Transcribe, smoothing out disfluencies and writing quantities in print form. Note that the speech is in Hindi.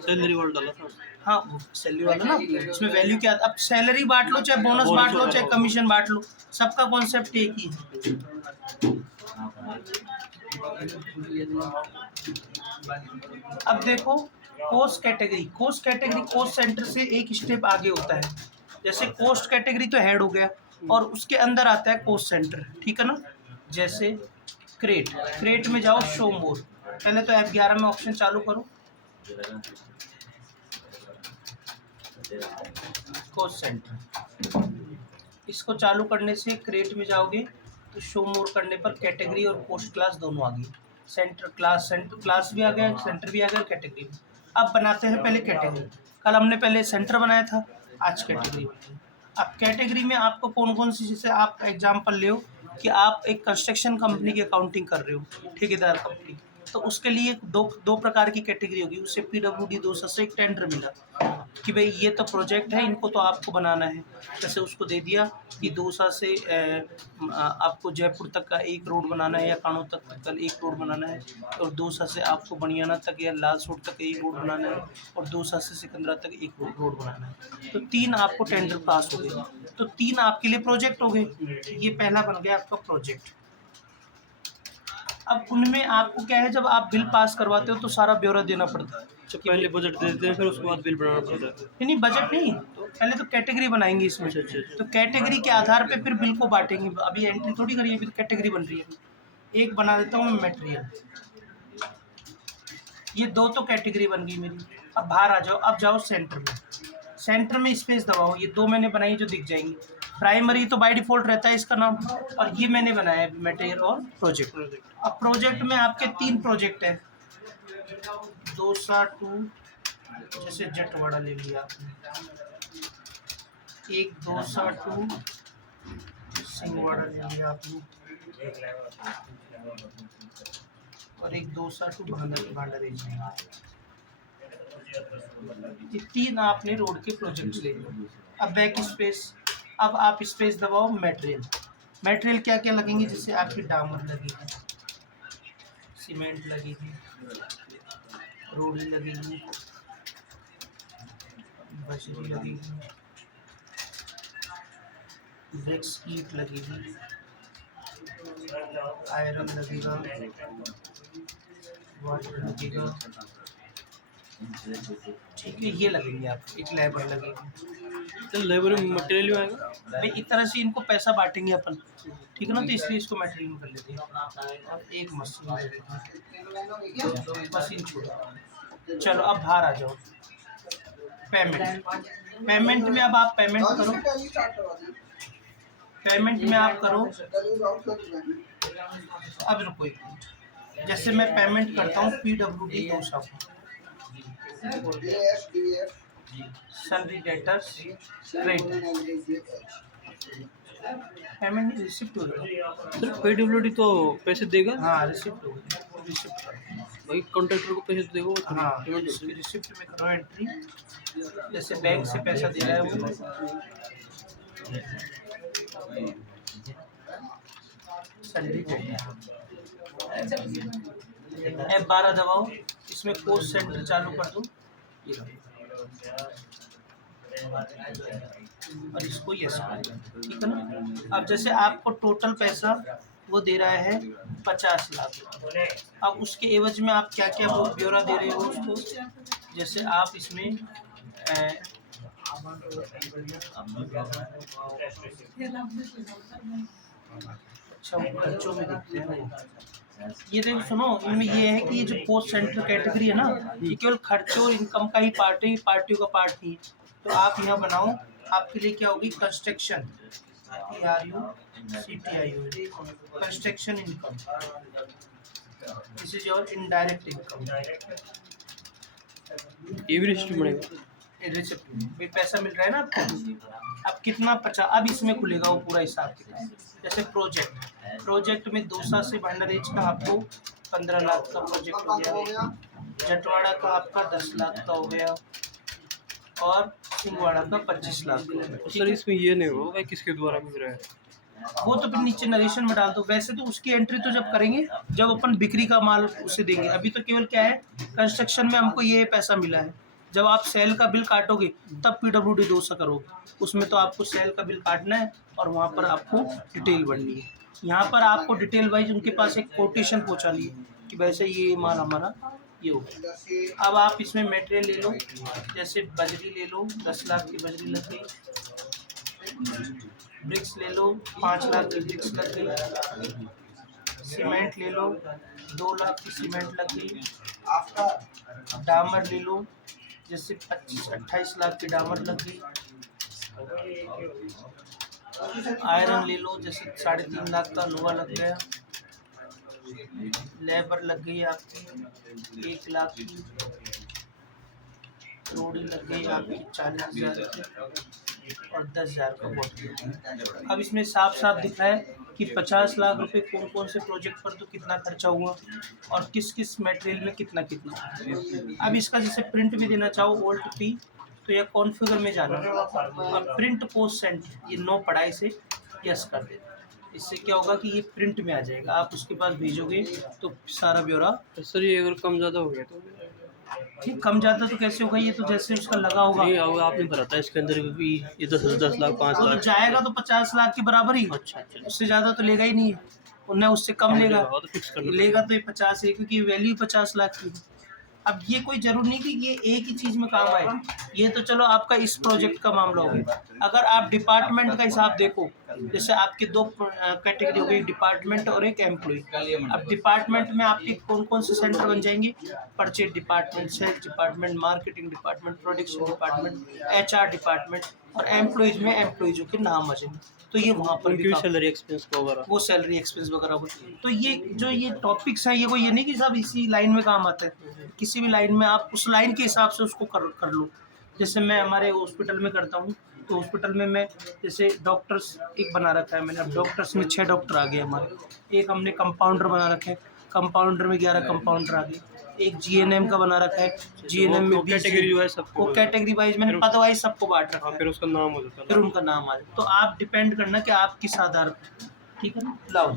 सैलरी वाला डाला था। हाँ सैलरी वाला ना, उसमें वैल्यू क्या, अब सैलरी बांट लो चाहे बोनस बांट लो चाहे कमीशन बांट लो, सबका कॉन्सेप्ट एक ही है। अब देखो cost category, cost category cost center से एक स्टेप आगे होता है। जैसे कोस्ट कैटेगरी तो हेड हो गया और उसके अंदर आता है कोस्ट सेंटर, ठीक है ना। जैसे क्रेट, क्रेट में जाओ शो मोर, पहले तो F11 में ऑप्शन चालू करो, कोस्ट सेंटर, इसको चालू करने से क्रेट में जाओगे तो शो मोर करने पर कैटेगरी और पोस्ट क्लास दोनों आ गई। सेंटर क्लास भी आ गया, सेंटर भी आ गया, कैटेगरी भी। अब बनाते हैं पहले कैटेगरी, कल हमने पहले सेंटर बनाया था, आज कैटेगरी बनाई। अब कैटेगरी में आपको कौन कौन सी, जैसे आप एग्जांपल ले कि आप एक कंस्ट्रक्शन कंपनी की अकाउंटिंग कर रहे हो, ठेकेदार कंपनी, तो उसके लिए दो प्रकार की कैटेगरी होगी। उससे PWD 200 से एक टेंडर मिला कि भाई ये तो प्रोजेक्ट है, इनको तो आपको बनाना है। जैसे उसको दे दिया कि दौसा से आपको जयपुर तक का एक रोड बनाना है, या कानों तक का एक रोड बनाना है, और दौसा से आपको बनियाना तक या लालसोट तक एक रोड बनाना है, और दौसा से सिकंदरा तक एक रोड बनाना है। तो 3 आपको टेंडर पास हो गए, तो 3 आपके लिए प्रोजेक्ट हो गए। ये पहला बन गया आपका प्रोजेक्ट। अब उनमें आपको क्या है, जब आप बिल पास करवाते हो तो सारा ब्यौरा देना पड़ता है। तो पहले बजट दे देते हैं, फिर उसके बाद बिल बनाना पड़ता है। नहीं बजट नहीं, तो पहले तो कैटेगरी बनाएंगे इसमें। अच्छा। तो कैटेगरी के आधार पे फिर बिल को बांटेंगे। अभी एंट्री थोड़ी करिए, अभी तो कैटेगरी बन रही है। एक बना देता हूँ मैं मटेरियल, ये 2 तो कैटेगरी बन गई मेरी। अब बाहर आ जाओ, अब जाओ सेंटर में, सेंटर में स्पेस दबाओ, ये 2 मैंने बनाई जो दिख जाएंगी। प्राइमरी तो बाय डिफॉल्ट रहता है इसका नाम, और ये मैंने बनाया है मटेरियल और प्रोजेक्ट। अब प्रोजेक्ट में आपके 3 प्रोजेक्ट है, दौसा टू, जैसे जटवाड़ा ले लिया आपने, एक दौसा टू सिंहवाड़ा ले लिया आपने, और एक दौसा टू भांडारेज। ये 3 आपने रोड के प्रोजेक्ट्स ले लिए। अब बैक स्पेस, अब आप स्पेस दबाओ मटेरियल। मटेरियल क्या क्या लगेंगे, जैसे आपकी डामर लगेगी, सीमेंट लगेगी, रोडी लगेगी, बजरी लगेगी, ब्रिक्स ईट लगेगी, आयरन लगेगा, वाटर लगेगा, ठीक है, ये लगेंगे आपको। एक लेबर लगेगी, तो लेबर में मटेरियल में आएगा भाई इस तरह से इनको पैसा बांटेंगे अपन, ठीक है ना। तो इसलिए इसको मटेरियल में कर लेते हैं। और एक मशीन ले लेते हैं, मशीन छोड़ो। चलो अब बाहर आ जाओ, पेमेंट, पेमेंट में अब आप पेमेंट करो, पेमेंट में आप करो। अब रुको एक मिनट, जैसे मैं पेमेंट करता हूँ PWD 200 salary debtors credit, payment receipt हो गया। सर PWD तो पैसे देगा। हाँ रिसिप्ट हो गई, रिसिप्ट करो भाई कॉन्ट्रैक्टर को पैसे देगा वो। हाँ, इसकी रिसिप्ट में करो एंट्री, जैसे बैंक से पैसा दे रहा है वो। सैलरी F12 दबाओ, इसमें कोस्ट सेंटर चालू कर दो, और इसको यस कर दो, ठीक है ना। अब जैसे आपको टोटल पैसा वो दे रहा है 50 लाख, अब उसके एवज में आप क्या क्या वो ब्यौरा दे रहे हो उसको। जैसे आप इसमें अच्छा बच्चों में देखते हैं वो। ये देखो सुनो, इनमें ये है कि ये जो पोस्ट सेंटर कैटेगरी है ना, ये केवल खर्चों और इनकम का ही पार्ट है, पार्टियों का पार्ट नहीं है। तो आप यहाँ बनाओ, आपके लिए क्या होगी, construction, construction income, this is your indirect income. ये भी रिसिप्ट बनेगा, रिसिप्ट भी पैसा मिल रहा है ना आपको। अब कितना 50, अब इसमें खुलेगा वो पूरा हिसाब किताब। जैसे प्रोजेक्ट में दौसा से भांडारेज का आपको 15 लाख का प्रोजेक्ट हो गया, जटवाड़ा का आपका 10 लाख का हो गया, और सिंहवाड़ा का 25 लाख का। तो सर इसमें ये नहीं होगा किसके द्वारा मिल रहा है, वो तो फिर नीचे नरेशन में डाल दो। वैसे तो उसकी एंट्री तो जब करेंगे जब अपन बिक्री का माल उसे देंगे। अभी तो केवल क्या है, कंस्ट्रक्शन में हमको ये पैसा मिला है, जब आप सेल का बिल काटोगे तब PWD 200 करोगे, उसमें तो आपको सेल का बिल काटना है और वहाँ पर आपको डिटेल भरनी है। यहाँ पर आपको डिटेल वाइज उनके पास एक कोटेशन पहुँचानी है कि वैसे ये माल हमारा ये हो गया। अब आप इसमें मटेरियल ले लो, जैसे बजरी ले लो, 10 लाख की बजरी लग गई, ब्रिक्स ले लो, 5 लाख की ब्रिक्स लग गई, सीमेंट ले लो, 2 लाख की सीमेंट लग गई, डामर ले लो, जैसे 25-28 लाख की डामर लग गई, आयरन ले लो, जैसे 3.5 लाख का लोहा लग गया, लेबर लग गई आपकी 1 लाख की, रोड़ी लग गई आपकी 40,000 की और 10,000 का बोट। अब इसमें साफ साफ दिख रहा है कि 50 लाख रुपए कौन कौन से प्रोजेक्ट पर तो कितना खर्चा हुआ और किस किस मटेरियल में कितना कितना। अब इसका जैसे प्रिंट भी देना चाहो ओल्ट पी तो यह कॉन्फ़िगर में जाना, अब प्रिंट पोस्ट सेंड ये 9 पढ़ाई से यस कर देना। इससे क्या होगा कि ये प्रिंट में आ जाएगा, आप उसके पास भेजोगे तो सारा ब्यौरा। तो सर ये अगर कम ज़्यादा हो गया तो ठीक, कम ज़्यादा तो कैसे होगा, ये तो जैसे उसका लगा होगा। नहीं, अब आपने भरा था इसके अंदर भी ये 10 लाख 5 वो तो लाख। जाएगा तो 50 लाख के बराबर ही, अच्छा अच्छा, उससे ज़्यादा तो लेगा ही नहीं है, उन्हें उससे कम लेगा, तो फिक्स करना लेगा तो ये 50 है क्योंकि वैल्यू 50 लाख की है। अब ये कोई जरूर नहीं कि ये एक ही चीज़ में काम आए, ये तो चलो आपका इस प्रोजेक्ट का मामला हो गया। अगर आप डिपार्टमेंट का हिसाब देखो, जैसे आपके 2 कैटेगरी हो गई, डिपार्टमेंट और एक एम्प्लॉय। अब डिपार्टमेंट में आपके कौन कौन से सेंटर बन जाएंगे, purchase department, sales department, marketing department, production department, HR department, और एम्प्लॉयज में एम्प्लॉयजों के नाम आ जाएंगे, तो ये वहाँ पर उनकी भी सैलरी एक्सपेंस वगैरह। वो सैलरी एक्सपेंस वगैरह होती है। तो ये जो ये टॉपिक्स हैं, ये कोई ये नहीं कि सब इसी लाइन में काम आते हैं, किसी भी लाइन में आप उस लाइन के हिसाब से उसको कर लो। जैसे मैं हमारे हॉस्पिटल में करता हूँ, तो हॉस्पिटल में मैं जैसे डॉक्टर्स एक बना रखा है मैंने, अब डॉक्टर्स में 6 डॉक्टर आ गए हमारे, एक हमने कंपाउंडर बना रखे हैं, कंपाउंडर में 11 कंपाउंडर आ गए, एक GNM का बना रखा है, GNM में कैटेगरी वाइज सबको, वो कैटेगरी वाइज मैंने पद वाइज सबको बांट रखा हाँ, है, फिर उसका नाम हो जाता है फिर उनका नाम आ जाए। तो आप डिपेंड करना कि आप किस आधार पर, ठीक है ना। लाओ।